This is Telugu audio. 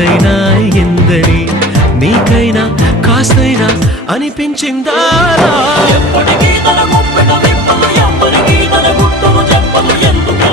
ఏదైనా ఎందని నీకైనా కాస్తైనా అనిపించిందా ఎప్పటికీ తన గుప్పెట విప్పలు ఎవ్వరికీ తన గుట్టును చెప్పలు ఎందుకు